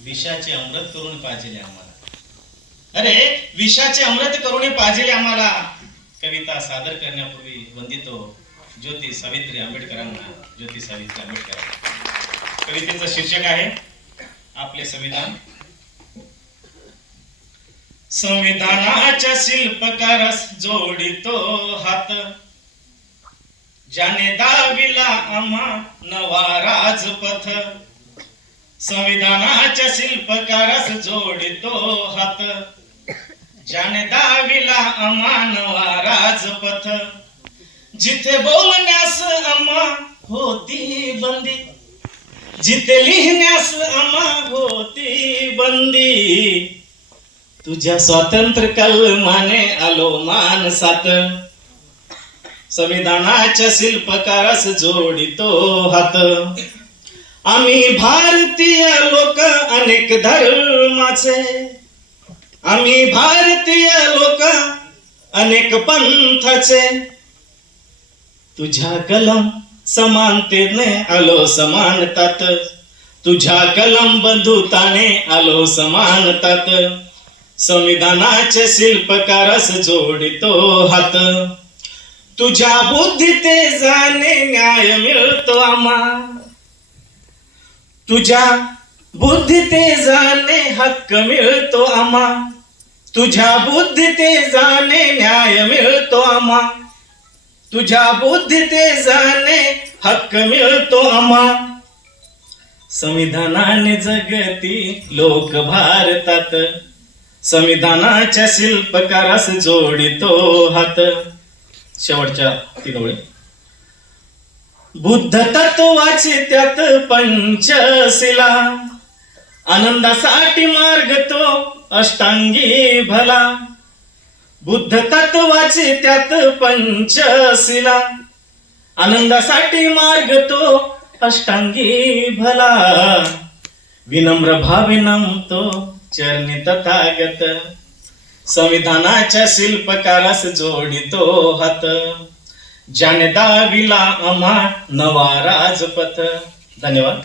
विषाचे अमृत करून पाजिले आम्हाला। अरे विषाचे अमृत करून पाजिले आम्हाला। कविता सादर करण्यापूर्वी वंदितो ज्योती सावित्री आंबेडकरांना, ज्योती सावित्री आंबेडकर। कवितेचं शीर्षक आहे आपले संविधान। संविधानाच्या शिल्पकारास जोडितो हात, ज्याने दाविला आम्हा नवा राजपथ। संविधानाच्या शिल्पकारास जोडितो हात, ज्याने दाविला आम्हा नवा राजपथ। जिथे बोलण्यास आम्हा होती बंदी, जिथे लिहिण्यास आम्हा होती बंदी, तुझ्या स्वातंत्र्य कलमाने आलो मानसात। संविधानाच्या शिल्पकारास जोडितो हात, आम्ही भारतीय लोक अनेक धर्माचे, आम्ही भारतीय लोक अनेक पंथाचे। तुझ्या कलम समानतेने आलो समानतात, तुझ्या कलम बंधुताने आलो समानतात। संविधानाचे शिल्पकारास जोडितो हात, तुझ्या बुद्धीते जाणे न्याय मिळतो आम्हा, तुझ्या बुद्धीते जाणे हक्क मिळतो आम्हा, तुझ्या बुद्धीते जाणे न्याय मिळतो आम्हा, तुझ्या बुद्धीते जाणे हक्क मिळतो आम्हा। संविधानाने जगती लोक भारतात, संविधानाच्या शिल्पकारास जोडितो हात। शेवटच्या 3 ओळी। बुद्ध तत्वाची त्यात पंचशिला, आनंदासाठी मार्ग तो अष्टांगी भला। बुद्ध तत्वाची त्यात पंचशिला, आनंदासाठी मार्ग तो अष्टांगी भला। विनम्र भावे नमतो चरणी तथागत, संविधानाच्या शिल्पकारास जोडितो हात, ज्याने दाविला आम्हा नवा राजपथ। धन्यवाद।